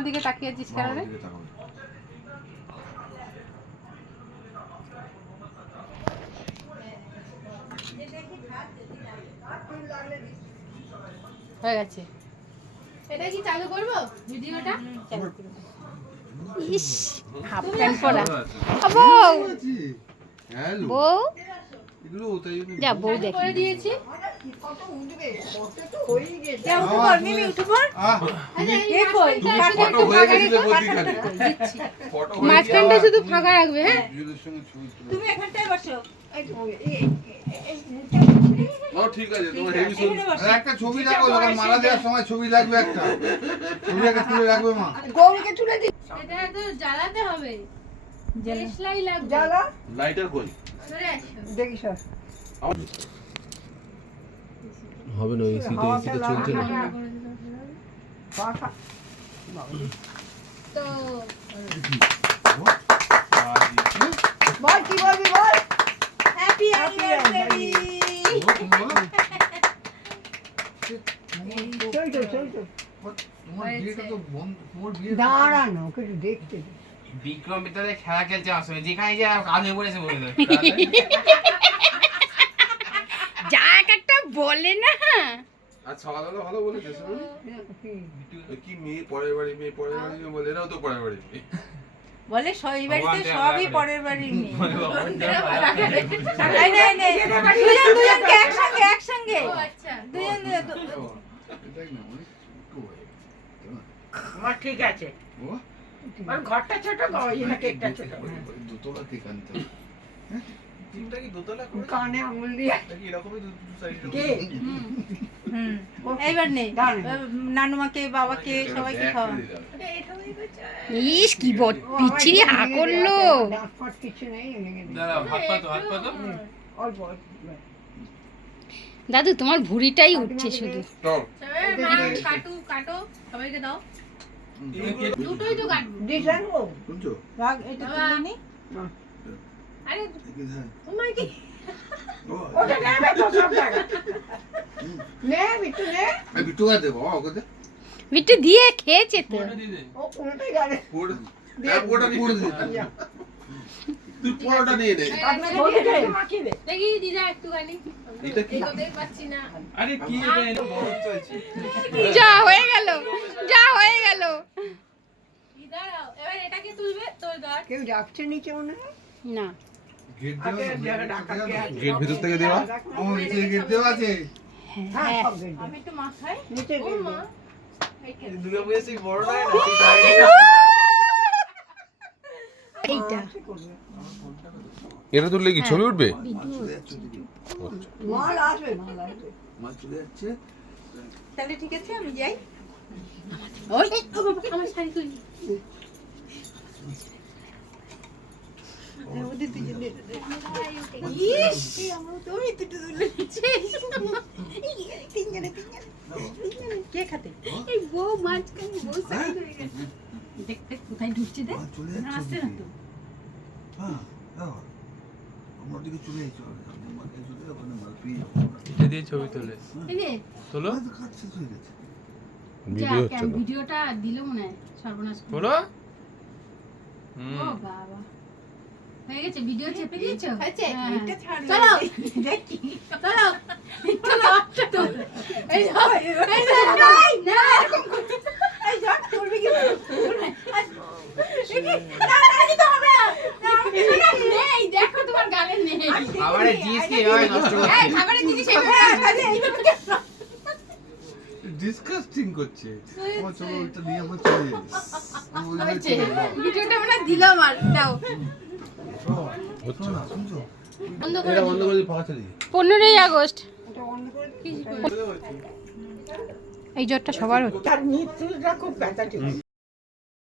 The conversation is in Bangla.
দিকে তাকিয়ে আছিস কেন রে? হয়ে গেছে। এটা কি চালু করব ভিডিওটা? চালু করব। ইস হাফ প্যান্ট পরা। বউ হ্যালো বউ এগুলো ওটাই যা বউ দেখি করে দিয়েছি। কত উঠবে কত তো হই গেছে। যা ইউটিউবার মিমি ইউটিউবার এই কই ফটো হয়ে গেছে বলতি খালি ফটো হয়ে মাঝখানটা শুধু ফাঁকা রাখবে। হ্যাঁ তুমি এখানটায় বসো। ও ঠিক আছে তোমার হেভি ছবি একটা ছবি রাখো যখন মালা দেওয়ার সময় ছবি লাগবে একটা ছবিটাকে তুলে রাখবে মা গৌরীকে তুলে দি। এটা তো জ্বালাতে হবে দেশলাই লাগবে জ্বালা লাইটার কই সরে আসো দেখি সর হবে না এসিতে চলছে না তো বল কি বলবি বল হ্যাপি অ্যানিভার্সারি দাঁড়ানো কিছু দেখতে বিক্রম ভিতরে খেলা খেলছে আসলে যেখানে যা কাঁধে পড়েছে বলে যা একটা বলে না আজ সকালবেলা ভালো বলেছে কি মেয়ে পরের বাড়ি বলে এরাও তো পরের বাড়ি বলে সই বাড়িতে সবই পরের বাড়ির নেই দুজনকে একসঙ্গে আমার ঠিক আছে আর ঘরটা ছোট কেকটা ছোট দোতলা কেক আনতে তিনটা কি দোতলা করে কানে আঙুল দিয়ে কি এরকমই দু সাইড কে এইবার নেই নানুমাকে বাবাকে সবাইকে খাওয়া ইস কি পিচ্ছিরি হা করলো কিছু নেই দাদা হাত পা তো অল্প দাদু তোমার ভুঁড়িটাই উঠছে শুধু কাটো সবাইকে দাও দুটোই তো কাটবো ডিজাইন ও শুনছো রাগ এটা তুলে নি আরে তোমার কি ওটা নেবে তো সব জায়গা নে বিট্টু নে এই বিট্টু কা দেবো ওকে দে বিট্টু দিয়ে খেয়েছে তো ও কোনটাই জানে পুরো ওটা পুরো দে তুই পুরোটা নিয়ে নে দেখি দিদা একটুখানি এটা কি দেখতে পাচ্ছি না আরে কি এটা বড় চলছে যা হয়ে গেল দাঁড়াও এবার এটাকে তুলবে তোর ধর কেউ যাচ্ছে নিচে মনে হয় না গেট ভিতর থেকে দেওয়া ও নিচে গেট দেওয়া আছে হ্যাঁ সব গেট আমি একটু মাথায় নিচে ও গেট মা দুর্গা পূজা সেই বড় নয় না এইটা এটা তুললে কি ছবি উঠবে মাল আসবে মাছ চলে যাচ্ছে তাহলে ঠিক আছে আমি যাই ওই আমার শাড়ি তুলি ওদের দুজনে তুমি দুটো তুলে তিনজনে কে খাতে এই বউ মাঝখানে বউ শাড়ি হয়ে গেছে দেখতে কোথায় ঢুকছে দেখ আসছে না তো আমার দিকে চলে এসো এটা দিয়ে ছবি তোলে এই রে তোলো ভিডিওটা দিল মনে হয় সর্বনাশ তোলো ও বাবা হয়ে গেছে ভিডিও চেপে দিয়েছো হয়েছে এটা ছাড় চলো দেখি চলো চলো এই এই না এই যা করবে কি নেই দেখো তোমার গালে নেই খাবারের জিনিস কি হয় নষ্ট এই খাবারের জিনিস ডিসকাস্টিং করছে ও চলো এটা নিয়ে আমার চলে যাই ভিডিওটা আমরা দিলাম আর দাও হচ্ছে না শুনছো বন্ধ করে এটা বন্ধ করে দিয়ে ফাঁকা চলে যাই 15ই আগস্ট এটা বন্ধ করে এই জ্বরটা সবার হচ্ছে তার নিচটা খুব ব্যথা ঠিক